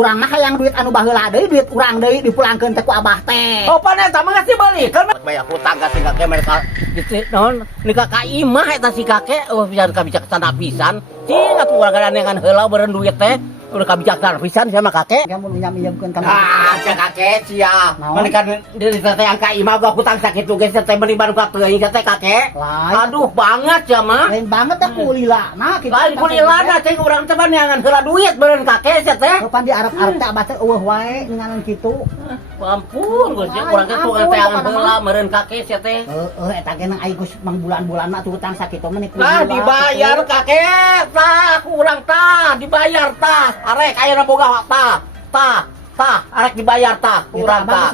Urang mah hayang duit anu baheula deui, duit urang deui dipulangkeun teh ku abah teh. Opan eta mah geus dibalikeun. Banyak hutang ka si kakek mereka gitu naon nikah ka imah eta si kakek pisan kabijaksana pisan. Cing atuh urang gadangan heula beureun duit teh. Udah kabijaksana pisan sama kakek. Kamu nyam-nyamkeun ka Cek kakek sia. Mereka dari teh yang ka imah gua hutang sakitu geus teh beri baru ka teuing teh kakek. Aduh banget ya mah. Lain banget teh kulilana kitu. Lain kulilana cing urang teh neangan heula duit beureun kakek sia teh. Pan di Arab-Arab teh abah teh eueuh wae ninggalin kitu. Ampun, geus urang teh tuh teangan heula meureun kakek sia teh. Eta ge nang aya geus mang bulan-bulan mah tuh hutang sakitu mah Nah, dibayar kakek, tah, kurang tah, dibayar tah, arek ayeuna boga tah, arek dibayar tah, kurang tah.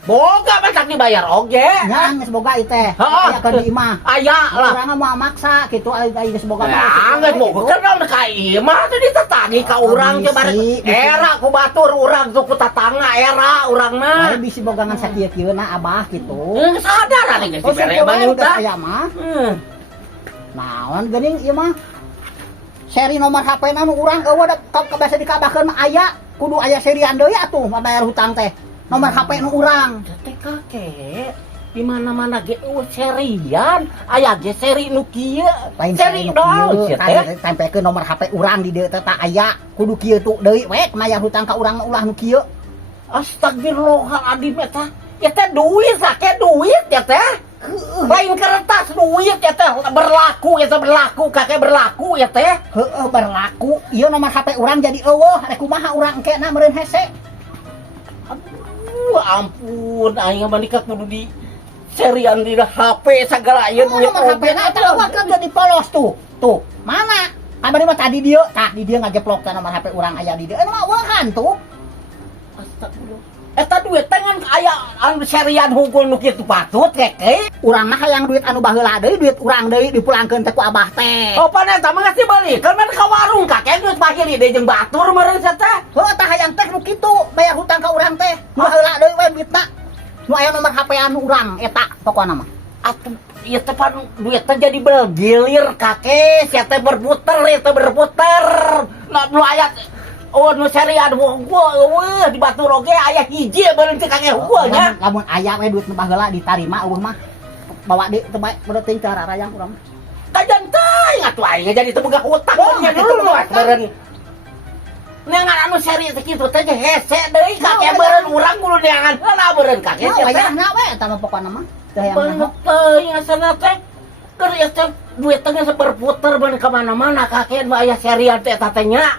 Boga mah dibayar oge. Nya geus boga ieu teh. Aya ka di imah. Aya lah. Urang mah maksa kitu aya geus boga mah. Geus boga kan ka imah teh ditatagi ka urang teh bareng. Era ku batur urang tuh ku tatangga era urang mah. Aya bisi bogangan sakieu-kieuna abah kitu. Sadar ari geus dibere banyak tah. Aya mah. Naon geuning ieu mah? Seri nomor HP-na nu urang eueuh da kabasa dikabahkeun mah aya, kudu aya serian deui atuh bayar hutang teh. Nomor HP nu urang. Teh kakek, di mana-mana ge serian, aya ge seri nu kieu. Seri dong, teh tempekeun nomor HP urang di dieu teh tak aya, kudu kieu tuh deui we mayar hutang ka urang ulah nu kieu. Astagfirullahaladzim eta. Ya teh duit, kakek duit ya teh. Lain kertas duit ya teh berlaku kakek berlaku ya teh. Heeh berlaku. Ieu nomor HP urang jadi eueuh, rek kumaha urang engke na meureun hese. Aduh ampun, aing mah nikah kudu di serian di HP segala ieu duit nomor HP na eta eueuh kan jadi polos tuh. Tuh, mana? Abadi mah tadi dieu, tah di dieu ngajeplok teh nomor HP urang aya di dieu. Anu mah eueuhan tuh. Astagfirullah. Eta duit tangan aya anu serian hungkul nu kitu patut keke. Urang mah hayang duit anu baheula deui, duit urang deui dipulangkeun teh ku abah teh. Opan eta mah geus dibalikeun mah ka warung kakek geus bahili deui jeung batur meureun sia teh. Heuh tah hayang teh nu kitu, bayar hutang ka urang teh. Baheula deui we duitna. Nu aya nomor HP anu urang eta pokona mah. Atuh ieu teh pan duit teh jadi bergilir kakek, sia teh berputer eta berputer. Nu aya oh nu serian gua eueuh di batur oge aya hiji beureun teh kakek hungkul nya. Lamun aya we duit nu baheula ditarima eueuh mah bawa di teu bae bereuting cara rayang urang. Kajan teuing atuh aing jadi teu boga hutang nya dulu meureun. Neangan anu seri teh kitu teh hese deui kakek beureun urang kudu neangan heula beureun kakek sia teh. Nah we eta mah pokona mah. Teh yang beungeut teuing asana teh. Keur ieu teh duit teh geus berputer beun ka mana-mana kakek mah aya serian teh eta teh nya.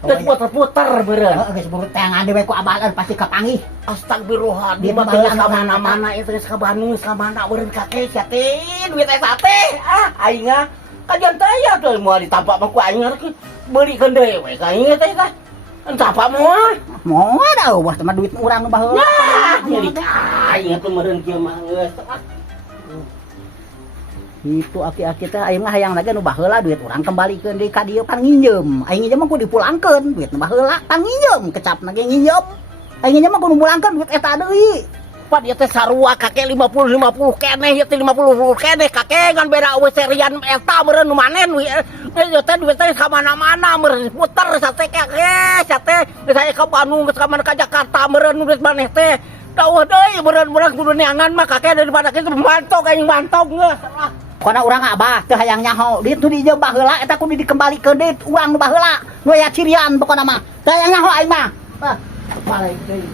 Geus puter-puter beureun. Heeh geus beureut teangan deui ku abah pasti kapanggih. Astagfirullah, di mah geus ka mana-mana itu geus ka Bandung, ka mana beureun kakek sia teh duit eta teh. Aing kajian teh ya teh moal ditampak mah ku aing rek beulikeun deui we ka aing teh tah. Tampak moal. Moal da eueuh teh mah duit urang nu baheula. Nah, jadi aing atuh meureun kieu mah geus. Itu aki-aki teh aing mah hayang lagi nu baheula duit urang kembalikeun deui ka dieu pan nginjem. Aing nginjem mah kudu dipulangkeun duit nu baheula pan nginjem, kecapna ge nginjem. Aing nginjem mah kudu mulangkeun duit eta deui. Pak ieu teh sarua kakek 50 keneh ieu teh 50 keneh kakek ngan beda we serian eta meureun nu manen we. Ieu teh duit teh ka mana-mana meureun puter sate kakek, sate saya ka Bandung geus ka mana ka Jakarta meureun duit maneh teh. Daweuh deui meureun kudu neangan mah kakek daripada kitu mantog aing mantog geus. Karena urang abah teu hayang nyaho duit nu dijeuh baheula eta kudu dikembalikeun deui urang nu baheula nu aya cirian pokona mah teu hayang nyaho aing mah balik deui.